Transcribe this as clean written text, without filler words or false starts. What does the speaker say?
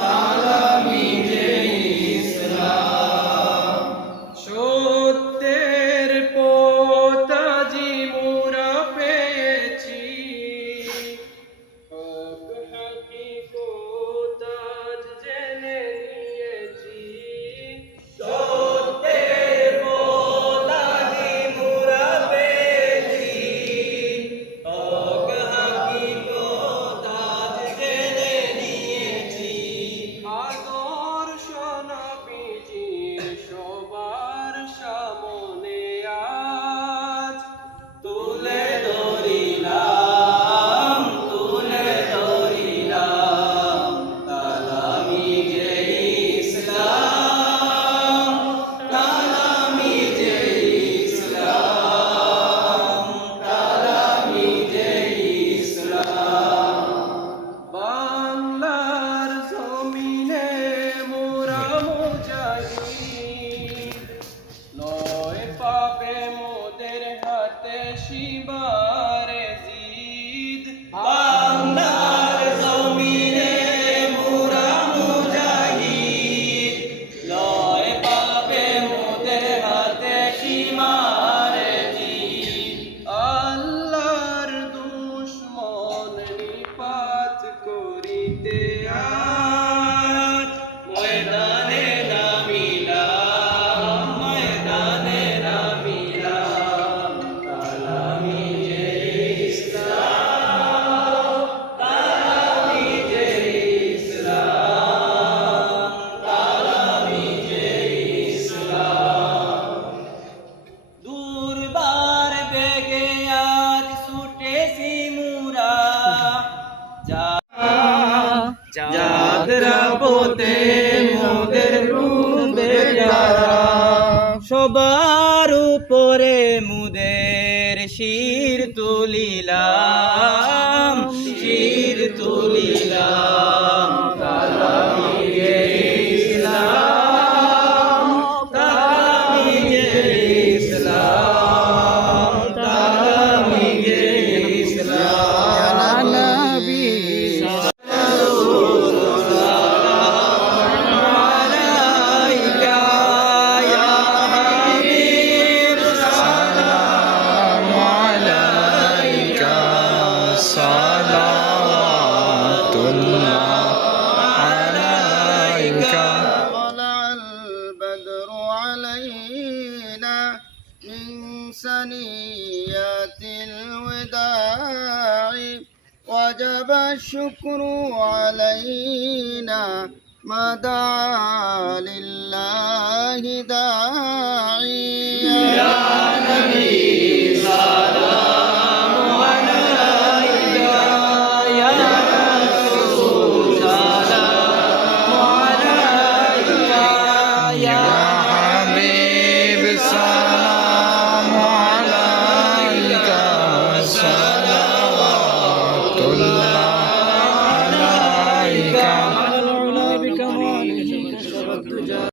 তালামিজে ইসলাম। সত্যের পোতাজি মোরা পেয়েছি, হক হাকিকত আজ জেনে নিয়েছি। সত্যের পোতাজি মোরা পেয়েছি, হক হাকিকত আজ জেনে নিয়েছি। আদর্শ নবীজির সবার সামনে আজ তুলে ধরিলাম, তুলে ধরিলাম তালামিজে ইসলাম, তালামিজে ইসলাম, তালামিজে ইসলাম। বাংলার জমিনে মোরা মুজাহিদ, নয় পাবে মোদের হাতে শিবারে জিদ। বাংলার জমিনে মোরা মুজাহিদ, নয় পাবে মোদের হাতে শিবারে জিদ। আল্লাহর দুশমন নিপাত করিতে আজ ময়দানে নামিলাম, ময়দানে নামিলাম তালামিজে ইসলাম, তালামিজে ইসলাম, তালামিজে ইসলাম। দুর্বার বেগে আজ ছুটেছি মোরা, যাদরা পোতে মোদের রুদের যারা। সবার উপরে মুদের শির তুলিলাম, শির তুলিলাম তালামিজে ইসলাম, তালামিজে ইসলাম, তালামিজে ইসলাম। طلع البدر علينا من ثنيات الوداع وجب الشكر علينا ما دعا لله داعي يا نبي سلام عليك، يا رسول سلام عليك، يا حبيب سلام عليك.